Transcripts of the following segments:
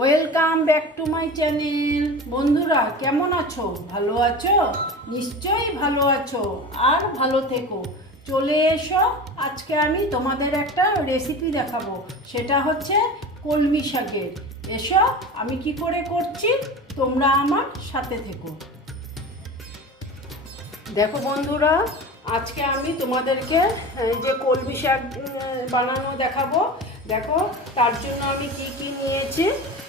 Welcome back to my channel বন্ধুরা, কেমন আছো? ভালো আছো? নিশ্চয়ই ভালো আছো। আর ভালো থেকো। চলে এসো, আজকে আমি তোমাদের একটা রেসিপি দেখাবো। সেটা হচ্ছে কলমি শাকের। এসো, আমি কি করে করছি? তোমরা আমার সাথে থেকো। দেখো বন্ধুরা, আজকে আমি তোমাদেরকে যে কলমি শাক বানানো দেখাবো। দেখো, তার জন্য আমি কি কি নিয়েছি?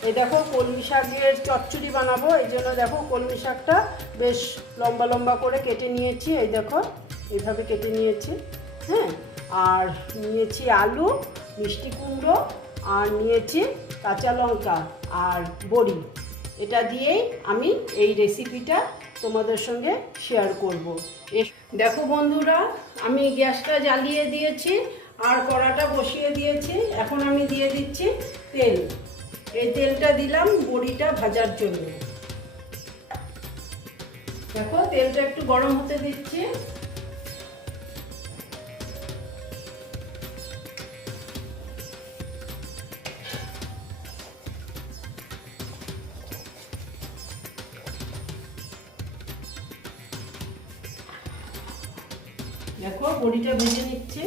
এই দেখো কলমি শাকের চচ্চড়ি বানাবো, এই জন্য দেখো কলমি শাকটা বেশ লম্বা লম্বা করে কেটে নিয়েছি, এই দেখো এইভাবে কেটে নিয়েছি হ্যাঁ? আর নিয়েছি আলু, মিষ্টি কুমড়ো, আর নিয়েছি কাঁচা লঙ্কা আর বড়ি। এটা দিয়েই আমি এই রেসিপিটা তোমাদের সঙ্গে শেয়ার করব। দেখো বন্ধুরা, আমি গ্যাসটা জ্বালিয়ে দিয়েছি, আর কড়াটা বসিয়ে দিয়েছি, এখন আমি দিয়ে দিচ্ছি তেল। এই তেলটা দিলাম, বড়িটা ভাজার জন্য। দেখো, তেলটা একটু গরম হতে দিচ্ছি। দেখো, বড়িটা ভেজে নিচ্ছি।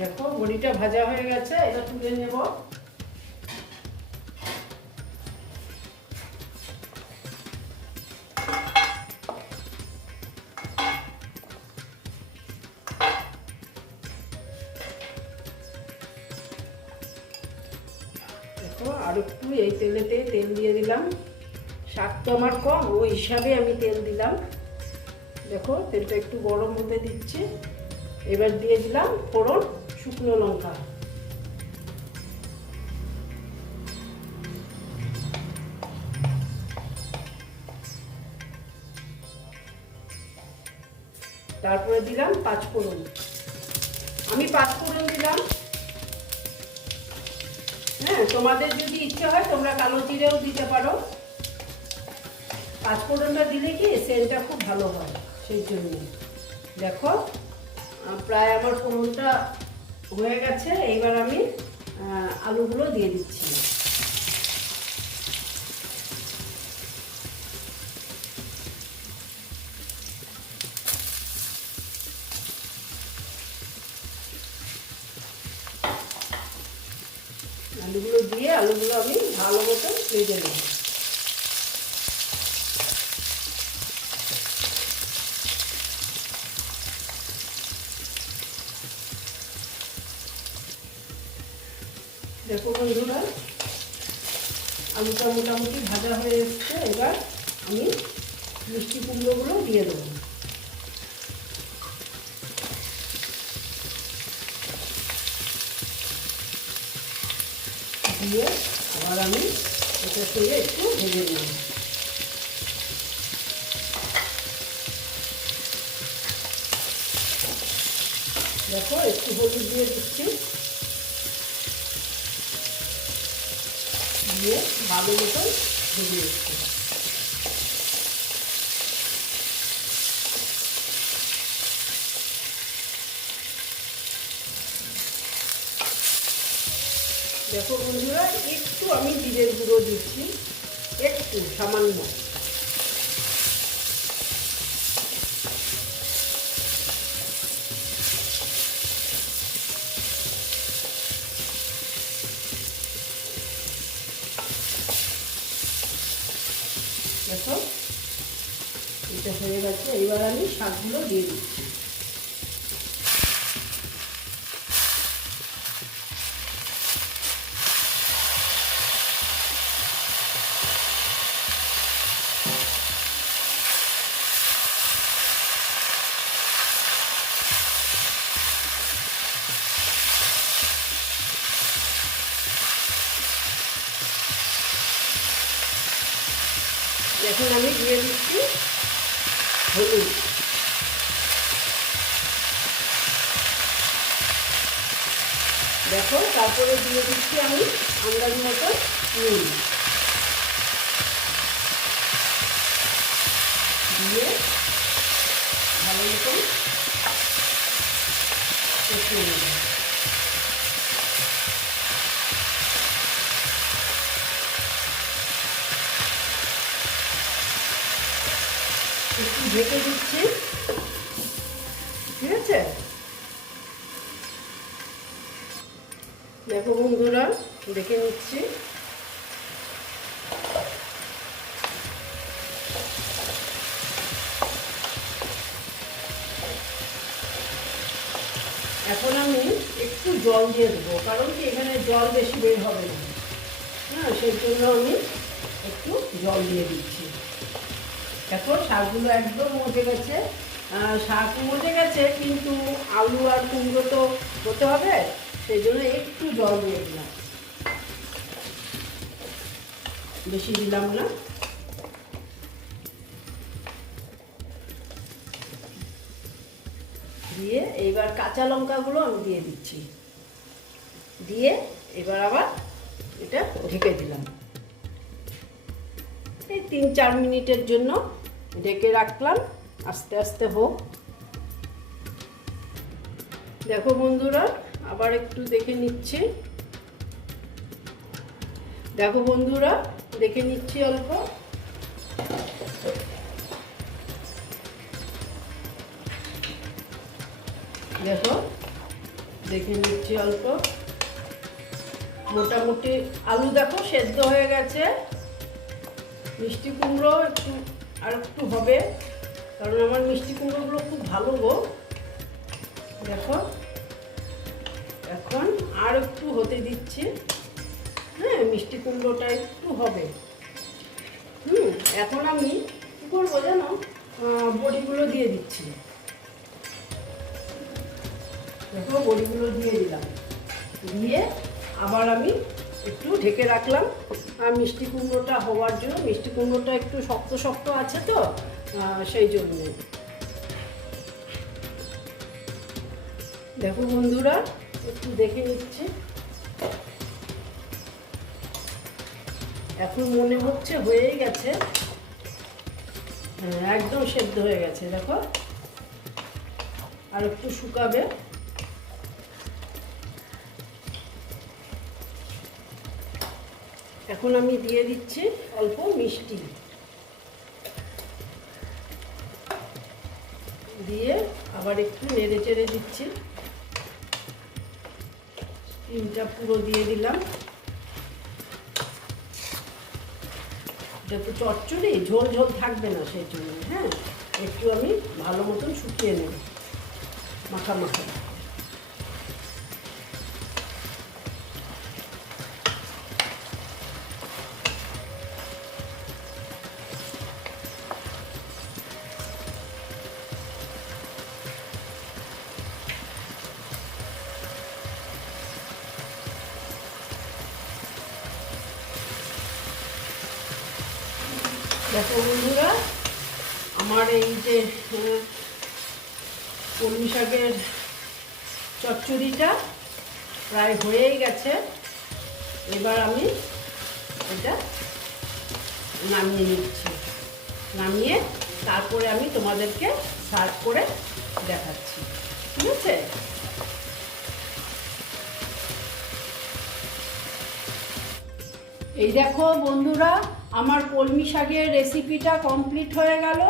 দেখো, বড়িটা ভাজা হয়ে গেছে, এটা তুলে নেব। দেখো, আর একটু এই তেলেতে তেল দিয়ে দিলাম। শাক তো আমার কম ওই হিসাবে আমি তেল দিলাম। দেখো, তেলটা একটু গরম হতে দিচ্ছি। এবার দিয়ে দিলাম ফোড়ন। শুকনো লঙ্কা। তারপরে দিলাম পাঁচ ফোড়ন আমি পাঁচ ফোড়ন দিলাম। হ্যাঁ তোমাদের যদি ইচ্ছে হয়, তোমরা কালো জিরেও দিতে পারো। পাঁচ ফোড়নটা দিলে কি, সেন্টটা খুব ভালো হয়, সেই জন্য। দেখো প্রায় আমার ফোড়নটা হয়ে গেছে, এইবার আমি আলুগুলো দিয়ে দিচ্ছি। আলুগুলো দিয়ে আলুগুলো আমি ভালো মতো ভেজে নেব। দেখো বন্ধুরা, আলুটা মোটামুটি ভাজা হয়ে এসছে, এবার আমি মিষ্টি কুমড়োগুলো দিয়ে দেবো। দিয়ে আবার আমি এটার সঙ্গে একটু ভেজে নেব। দেখো, একটু হলুদ দিয়ে দিচ্ছি। দিয়ে ভালো মতন ভেজে দিচ্ছি দেখো বন্ধুরা একটু আমি জিরের গুঁড়ো দিচ্ছি একটু সামান্য। এটা হয়ে গেছে। এবার আমি শাকগুলো দিয়ে দিচ্ছি। এখন আমি দিয়ে দিচ্ছি হলুদ। দেখো তারপরে দিয়ে দিচ্ছি আমি আন্দাজ মতো নুন। একটু ঢেকে দিচ্ছি। ঠিক আছে? দেখো বন্ধুরা দেখে নিচ্ছি। এখন আমি একটু জল দিয়ে দেবো, কারণ কি এখানে জল বেশি বের হবে না। হ্যাঁ সেই জন্য আমি একটু জল দিয়ে দিচ্ছি। দেখো, শাকগুলো একদম মজে গেছে। শাক মজে গেছে, কিন্তু আলু আর কুমড়ো তো হতে হবে, সেই জন্য একটু জল দিয়ে দিলাম। বেশি দিলাম না। দিয়ে এইবার কাঁচা লঙ্কাগুলো আমি দিয়ে দিচ্ছি। দিয়ে এবার আবার এটা ঢেকে দিলাম। এই তিন চার মিনিটের জন্য ঢেকে রাখলাম। আস্তে আস্তে হোক। দেখো বন্ধুরা, আবার একটু দেখে নিচ্ছি। দেখো বন্ধুরা, দেখে নিচ্ছি অল্প। দেখো, দেখে নিচ্ছি অল্প। মোটামুটি আলু দেখো সেদ্ধ হয়ে গেছে। মিষ্টি কুমড়ো একটু আর একটু হবে, কারণ আমার মিষ্টি কুমড়োগুলো খুব ভালো গো। দেখো, এখন আর একটু হতে দিচ্ছি। হ্যাঁ মিষ্টি কুমড়োটা একটু হবে। হুম, এখন আমি কী করব জানো? বড়িগুলো দিয়ে দিচ্ছি। দেখো, বড়িগুলো দিয়ে দিলাম। দিয়ে আবার আমি একটু ঢেকে রাখলাম। আর মিষ্টি কুমড়োটা হওয়ার জন্য, মিষ্টি কুমড়োটা একটু শক্ত শক্ত আছে তো সেই জন্য। দেখো বন্ধুরা, একটু দেখে নিচ্ছি। এখন মনে হচ্ছে হয়েই গেছে। হ্যাঁ একদম সেদ্ধ হয়ে গেছে, দেখো। আর একটু শুকাবে। এখন আমি দিয়ে দিচ্ছি অল্প মিষ্টি। দিয়ে আবার একটু নেড়ে চেড়ে দিচ্ছি। তিনটা পুরো দিয়ে দিলাম। এটা তো চচ্চড়ি, ঝোল ঝোল থাকবে না সেই জন্য হ্যাঁ? একটু আমি ভালো মতন শুকিয়ে নেব। মাখা মাখা। দেখো বন্ধুরা, আমার এই যে কলমি শাকের চচ্চড়িটা প্রায় হয়েই গেছে। এবার আমি এটা নামিয়ে নিচ্ছি। নামিয়ে তারপরে আমি তোমাদেরকে সার্ভ করে দেখাচ্ছি। ঠিক আছে? এই দেখো বন্ধুরা আমার কলমি শাকের রেসিপিটা কমপ্লিট হয়ে গেল।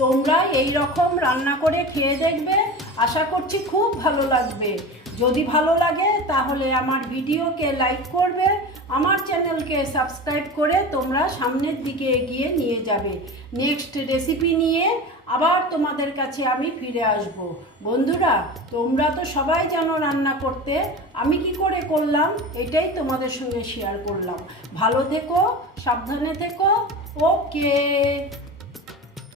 তোমরা এই রকম রান্না করে খেয়ে দেখবে। আশা করছি খুব ভালো লাগবে। যদি ভালো লাগে তাহলে আমার ভিডিওকে লাইক করবে। আমার চ্যানেলকে সাবস্ক্রাইব করে তোমরা সামনের দিকে এগিয়ে নিয়ে যাবে। নেক্সট রেসিপি নিয়ে আবার তোমাদের কাছে আমি ফিরে আসব। বন্ধুরা, তোমরা তো সবাই জানো রান্না করতে। আমি কি করে করলাম, এটাই তোমাদের সঙ্গে শেয়ার করলাম। ভালো থেকো, সাবধানে থেকো। ওকে।